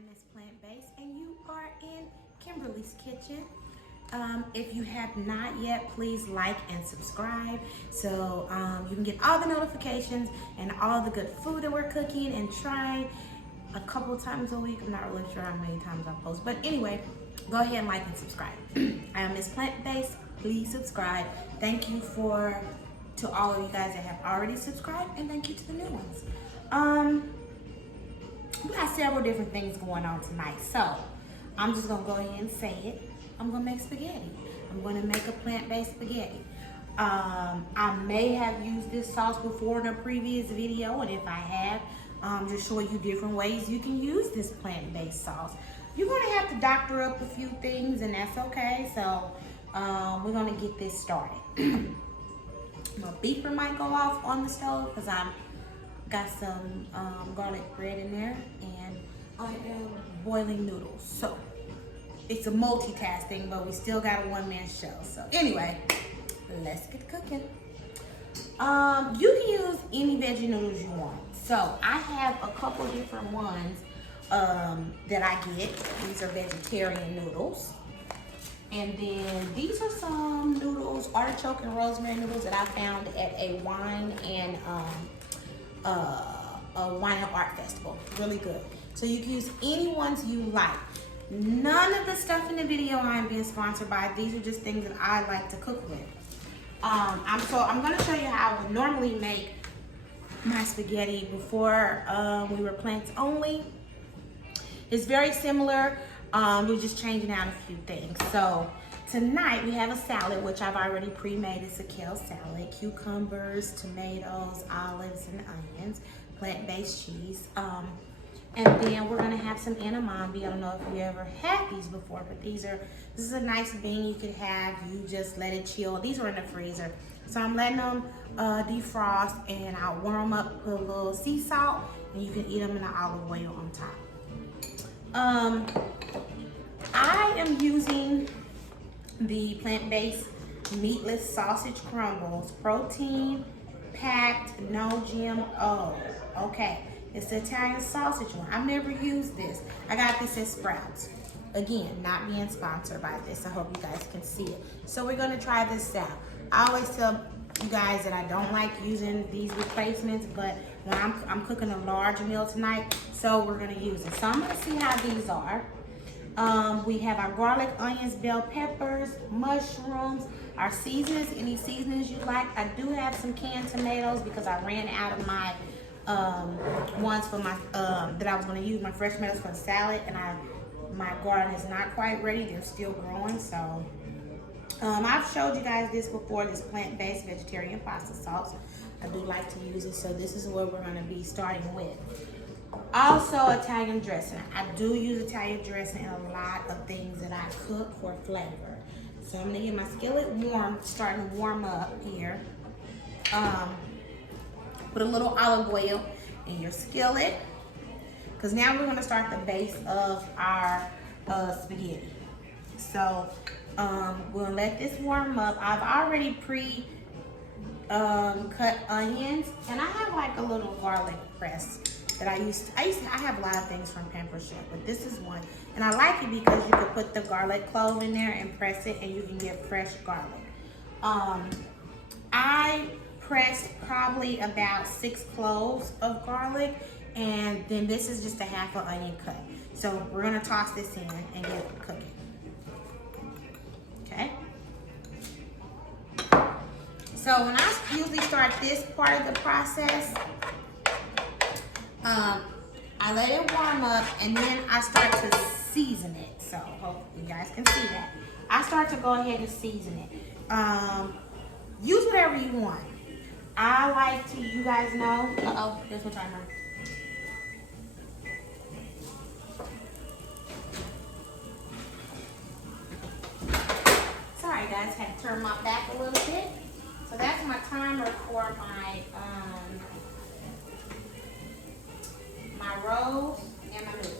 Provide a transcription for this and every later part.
am Miss Plant Based, and you are in Kimberly's kitchen. If you have not yet, please like and subscribe so you can get all the notifications and all the good food that we're cooking and trying a couple times a week. I'm not really sure how many times I post, but anyway, go ahead and like and subscribe. I am Miss Plant Based. Please subscribe. Thank you to all of you guys that have already subscribed, and thank you to the new ones. We got several different things going on tonight, so I'm just gonna go ahead and say it. I'm gonna make spaghetti. I'm gonna make a plant-based spaghetti. I may have used this sauce before in a previous video, and if I have, just showing you different ways you can use this plant-based sauce. You're gonna have to doctor up a few things, and that's okay. So we're gonna get this started. My beeper might go off on the stove because I've got some garlic bread in there, and I am boiling noodles. So it's a multitasking, but we still got a one-man show. So anyway, let's get cooking. You can use any veggie noodles you want. So I have a couple different ones that I get. These are vegetarian noodles. And then these are some noodles, artichoke and rosemary noodles that I found at a wine and art festival. Really good. So you can use any ones you like. None of the stuff in the video I'm being sponsored by. These are just things that I like to cook with. I'm going to show you how I would normally make my spaghetti before we were plants only. It's very similar. We're just changing out a few things. So tonight we have a salad, which I've already pre-made. It's a kale salad, cucumbers, tomatoes, olives, and onions, plant-based cheese. And then we're gonna have some edamame. I don't know if you ever had these before, but this is a nice bean you could have. You just let it chill. These are in the freezer. So I'm letting them defrost, and I'll warm them up, put a little sea salt, and you can eat them in the olive oil on top. I am using the plant-based meatless sausage crumbles, protein packed, no GMO. Okay, it's the Italian sausage one. I've never used this. I got this at Sprouts. Again, not being sponsored by this. I hope you guys can see it. So we're gonna try this out. I always tell you guys that I don't like using these replacements, but when I'm cooking a large meal tonight, so we're gonna use it. So I'm gonna see how these are. We have our garlic, onions, bell peppers, mushrooms, our seasonings, any seasonings you like. I do have some canned tomatoes because I ran out of my ones for my that I was going to use, my fresh tomatoes for the salad, and my garden is not quite ready. They're still growing. So I've showed you guys this before, this plant-based vegetarian pasta sauce. I do like to use it, so this is what we're going to be starting with. Also, Italian dressing. I do use Italian dressing in a lot of things that I cook for flavor. So I'm gonna get my skillet warm, starting to warm up here. Put a little olive oil in your skillet, because now we're gonna start the base of our spaghetti. So we're gonna let this warm up. I've already cut onions, and I have like a little garlic press that I have a lot of things from Pampered Chef, but this is one. And I like it because you can put the garlic clove in there and press it, and you can get fresh garlic. I pressed probably about 6 cloves of garlic, and then this is just a half an onion cut. So we're gonna toss this in and get it cooking. Okay? So when I usually start this part of the process, I let it warm up, and then I start to season it. So hopefully you guys can see that. I start to go ahead and season it. Use whatever you want. I like to, you guys know, there's my timer. Sorry guys, had to turn my back a little bit. So that's my timer for my rolls and my noodles.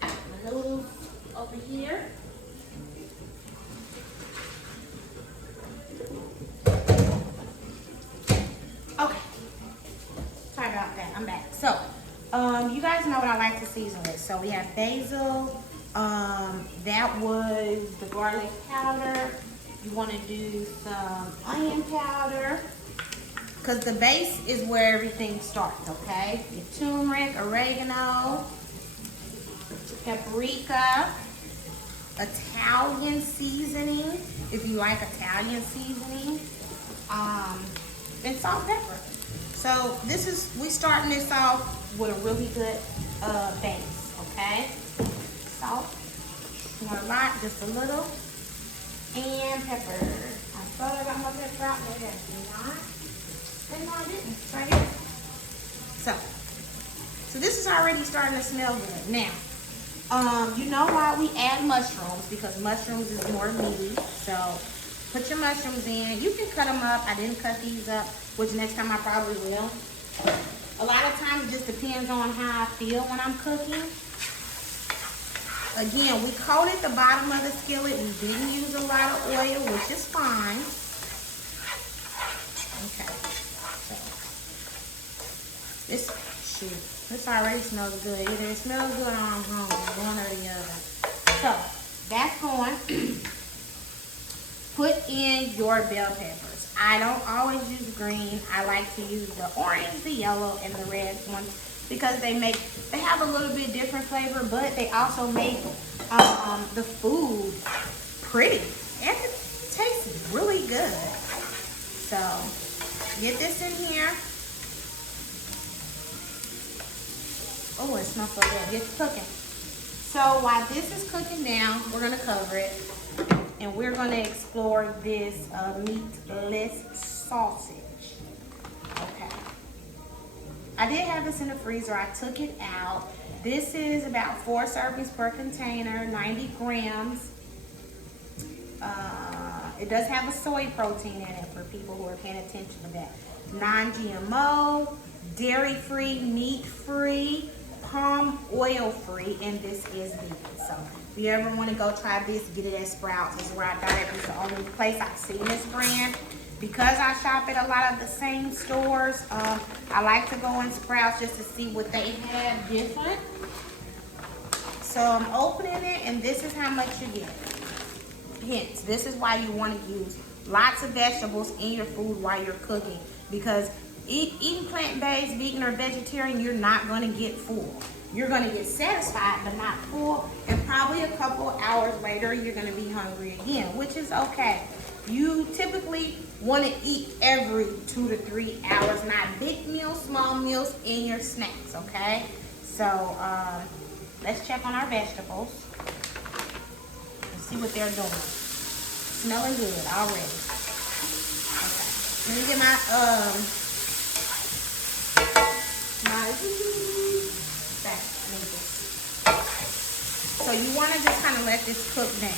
My noodles over here. Okay. Sorry about that. I'm back. So You guys know what I like to season with. So we have basil. That was the garlic powder. You want to do some onion powder, because the base is where everything starts, okay? Your turmeric, oregano, paprika, Italian seasoning, if you like Italian seasoning, and salt and pepper. So we starting this off with a really good base, okay? Salt, not a lot, just a little, and pepper. I thought I got my pepper out there, that's not. And no, I didn't. It's right here. So this is already starting to smell good. Now, you know why we add mushrooms? Because mushrooms is more meaty. So put your mushrooms in. You can cut them up. I didn't cut these up, which next time I probably will. A lot of times it just depends on how I feel when I'm cooking. Again, we coated the bottom of the skillet. We didn't use a lot of oil, which is fine. Okay. So this already smells good. Either it smells good or I'm hungry, one or the other. So that's going. Put in your bell peppers. I don't always use green. I like to use the orange, the yellow, and the red ones because they have a little bit different flavor, but they also make the food pretty and it tastes really good. So get this in here. Oh, it smells so good. It's cooking. So while this is cooking down, we're gonna cover it and we're gonna explore this meatless sausage. Okay. I did have this in the freezer. I took it out. This is about 4 servings per container, 90 grams. It does have a soy protein in it for people who are paying attention to that. Non-GMO, dairy-free, meat-free, palm oil-free, and this is vegan. So if you ever want to go try this, get it at Sprouts. This is where I got it. It's the only place I've seen this brand. Because I shop at a lot of the same stores, I like to go in Sprouts just to see what they have different. So I'm opening it, and this is how much you get. Hence, this is why you want to use lots of vegetables in your food while you're cooking. Because eating plant-based, vegan, or vegetarian, you're not going to get full. You're going to get satisfied, but not full. And probably a couple hours later, you're going to be hungry again, which is okay. You typically want to eat every 2 to 3 hours, not big meals, small meals in your snacks, okay? So let's check on our vegetables and see what they're doing. Smelling good already. Okay. Let me get my so you want to just kind of let this cook down.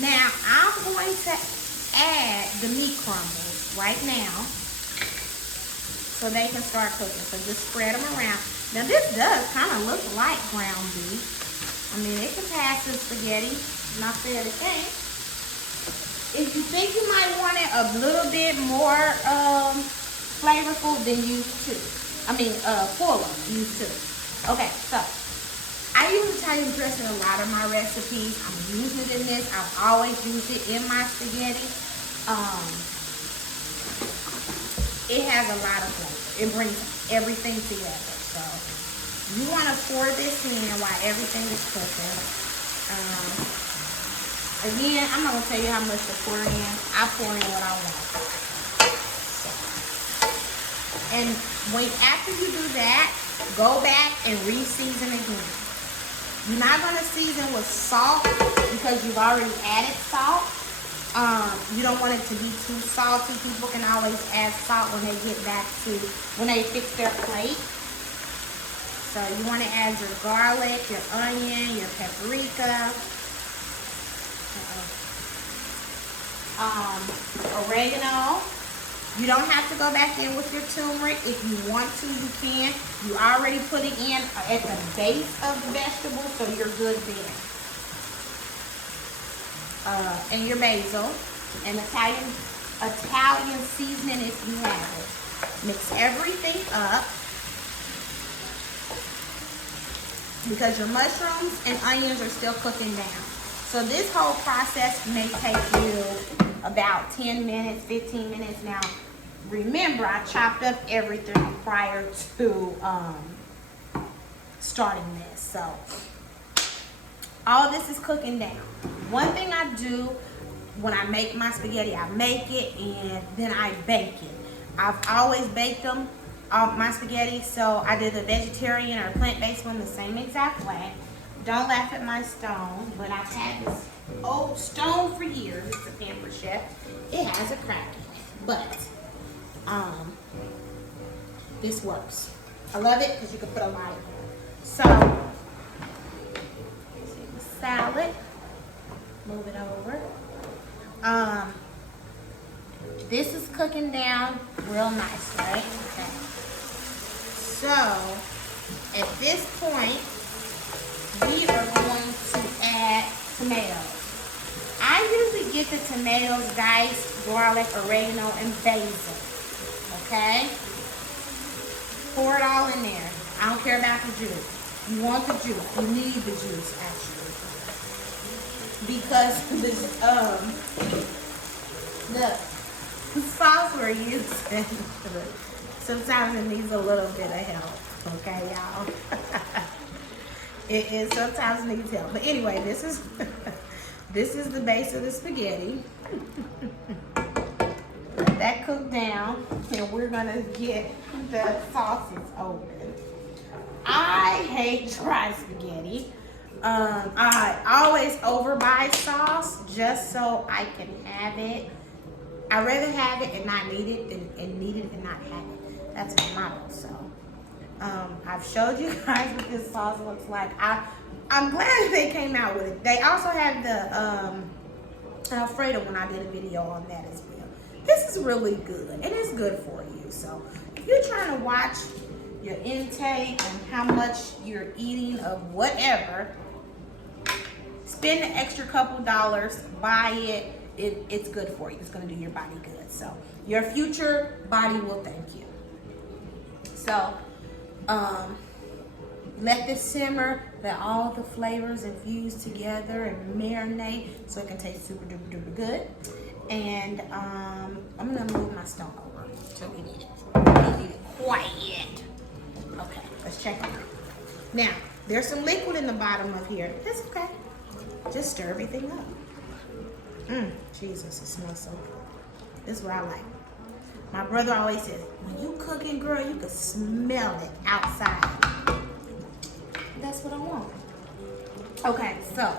Now I'm going to add the meat crumbles right now so they can start cooking. So just spread them around. Now this does kind of look like ground beef. I mean, it can pass as spaghetti. Not that it can't. If you think you might want it a little bit more flavorful, then use 2. I mean, fuller, use 2. Okay, so I use Italian dressing in a lot of my recipes. I'm using it in this. I've always used it in my spaghetti. It has a lot of flavor. It brings everything together. So you want to pour this in while everything is cooking. Again, I'm not going to tell you how much to pour in. I pour in what I want. So. And after you do that, go back and re-season again. You're not going to season with salt because you've already added salt. You don't want it to be too salty. People can always add salt when they fix their plate. So you want to add your garlic, your onion, your paprika, oregano. You don't have to go back in with your turmeric. If you want to, you can. You already put it in at the base of the vegetable, so you're good there. And your basil and Italian seasoning if you have it. Mix everything up. because your mushrooms and onions are still cooking down. So this whole process may take you about 10 minutes, 15 minutes. Now, remember, I chopped up everything prior to starting this. So all this is cooking down. One thing I do when I make my spaghetti, I make it and then I bake it. I've always baked them, my spaghetti, so I did the vegetarian or plant-based one the same exact way. Don't laugh at my stone, but I've had this old stone for years. It's a Pampered Chef. It has a crack in it, but this works. I love it because you can put a lot in here. So, the salad, move it over. This is cooking down real nice, right? Okay. So, at this point, we are going to add tomatoes. I usually get the tomatoes diced, garlic, oregano, and basil. Okay? Pour it all in there. I don't care about the juice. You want the juice. You need the juice, actually. Because the sauce we're using, sometimes it needs a little bit of help. Okay, y'all? It sometimes needs help. But anyway, this is this is the base of the spaghetti. Let that cook down, and we're gonna get the sauces open. I hate dry spaghetti. I always overbuy sauce just so I can have it. I'd rather have it and not need it than need it and not have it. That's my motto. So I've showed you guys what this sauce looks like. I'm glad they came out with it. They also had the Alfredo when I did a video on that as well. This is really good, and it's good for you. So if you're trying to watch your intake and how much you're eating of whatever, spend the extra couple dollars, buy it. It's good for you. It's going to do your body good. So your future body will thank you. So let this simmer, let all the flavors infuse together and marinate so it can taste super duper duper good. And I'm going to move my stone over so we need it. We need it quiet. Okay, let's check it out. Now, there's some liquid in the bottom of here. That's okay. Just stir everything up. Jesus, it smells so good. This is what I like. My brother always says, when you cooking, girl, you can smell it outside. That's what I want. Okay, so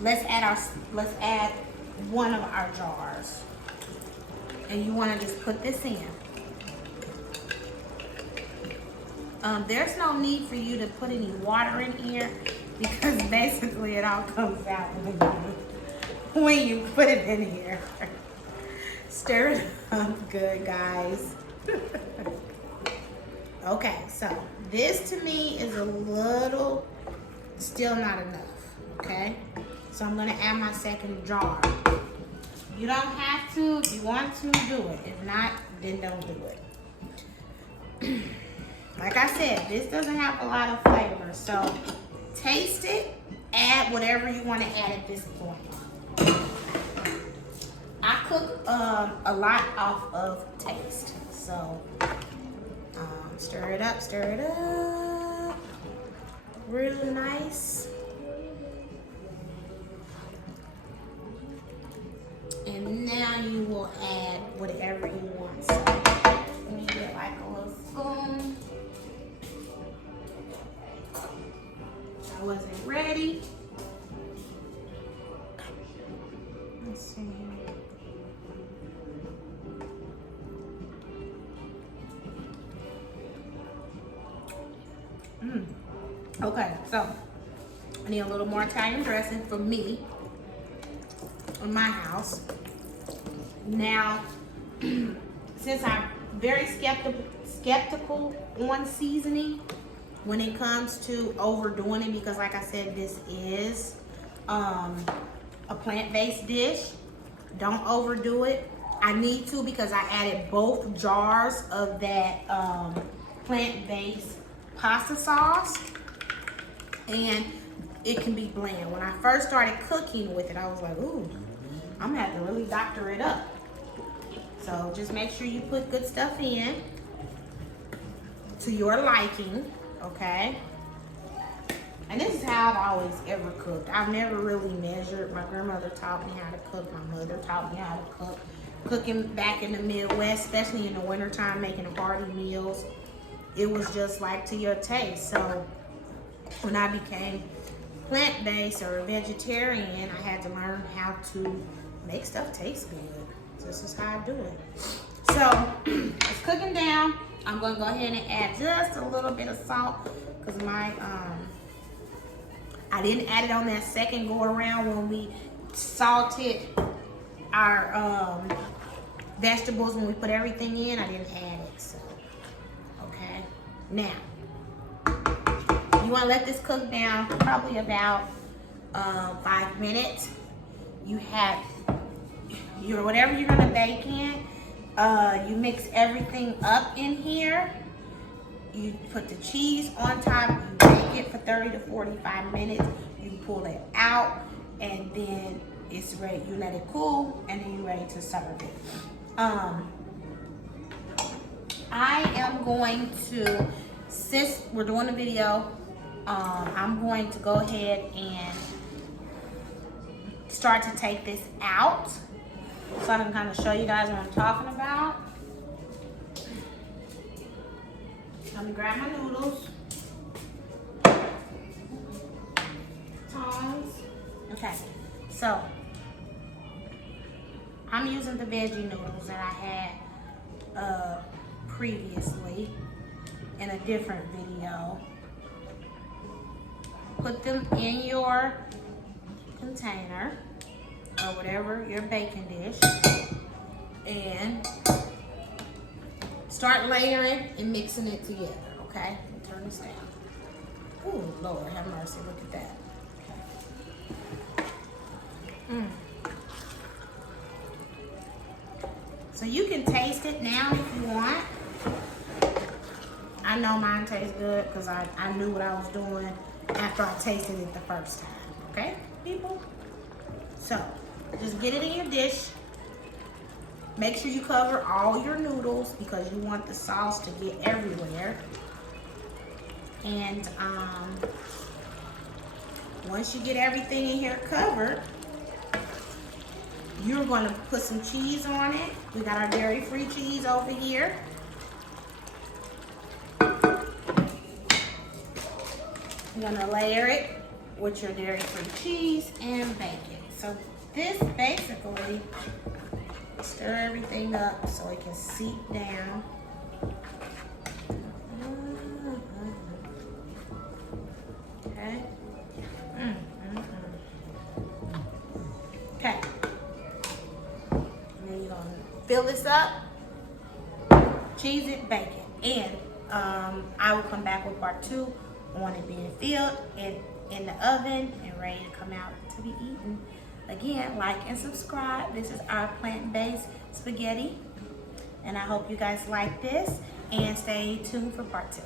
let's add one of our jars. And you want to just put this in. There's no need for you to put any water in here because basically it all comes out when you put it in here. Stir it up good, guys. Okay, so this to me is a little still not enough, okay? So I'm gonna add my second jar. You don't have to. If you want to, do it. If not, then don't do it. Like I said, this doesn't have a lot of flavor, so taste it, add whatever you want to add at this point. I cook a lot off of taste, so stir it up real nice. And now you will add whatever you want. So let me get like a little spoon. I wasn't ready. Let's see. Okay, so I need a little more Italian dressing for me in my house. Now, since I'm very skeptical on seasoning when it comes to overdoing it, because like I said, this is a plant-based dish. Don't overdo it. I need to because I added both jars of that plant-based pasta sauce, and it can be bland. When I first started cooking with it, I was like, ooh, I'm gonna have to really doctor it up. So just make sure you put good stuff in to your liking, okay? And this is how I've always ever cooked. I've never really measured. My grandmother taught me how to cook. My mother taught me how to cook. Cooking back in the Midwest, especially in the wintertime, making hearty meals, it was just like to your taste. So when I became plant-based or a vegetarian, I had to learn how to make stuff taste good. This is how I do it. So it's cooking down. I'm gonna go ahead and add just a little bit of salt because I didn't add it on that second go around when we salted our vegetables. When we put everything in, I didn't add it. So, okay. Now, you want to let this cook down probably about 5 minutes. You have your whatever you're gonna bake in. You mix everything up in here. You put the cheese on top, you bake it for 30 to 45 minutes, you pull it out, and then it's ready. You let it cool, and then you're ready to serve it. I am going to, since we're doing a video, I'm going to go ahead and start to take this out so I can kind of show you guys what I'm talking about. Let me grab my noodles. Tongs. Okay, so I'm using the veggie noodles that I had previously in a different video. Put them in your container or whatever, your baking dish, and start layering and mixing it together, okay? Turn this down. Ooh, Lord, have mercy, look at that. So you can taste it now if you want. I know mine tastes good because I knew what I was doing after I tasted it the first time, okay, people? So, just get it in your dish. Make sure you cover all your noodles because you want the sauce to get everywhere. And once you get everything in here covered, you're going to put some cheese on it. We got our dairy-free cheese over here. You're going to layer it with your dairy-free cheese and bake it. So this basically, stir everything up so it can seep down. Okay. Okay. And then you're gonna fill this up, cheese it, bake it, and I will come back with part 2 on it being filled and in the oven and ready to come out to be eaten. Again, like and subscribe. This is our plant-based spaghetti, and I hope you guys like this, and stay tuned for part 2.